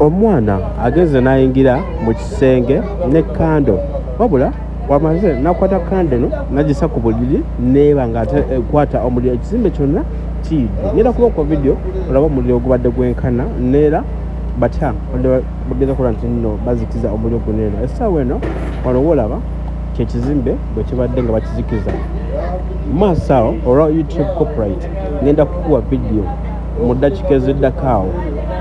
omwana ageze n'ayingira mu kisenge ne kando wabula wamaze nakwata kando eno nagisa ku buliri neeba nga ate ekwata omuliro ekizimbe kyonna kiyidde ngenda kuba ku video olaba omuliro ogubadde gwenkana neera batya bageza kola nti nno bazikiza omuliro guno eno essaawa eno wano woolaba kyekizimbe bwe kibadde nga bakizikiza maaso awo olwa YouTube copyright ngenda kukuwa video mu ddakiika eziddako awo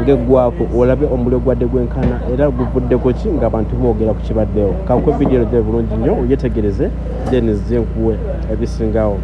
ng'eggwako olabe omuliro gwadde gwenkana era guvuddeko ki ng'abantu boogera ku kibaddewo kankuwe video ero bulungi nnyo oyetegereze then zze nkuwe ebisingawo.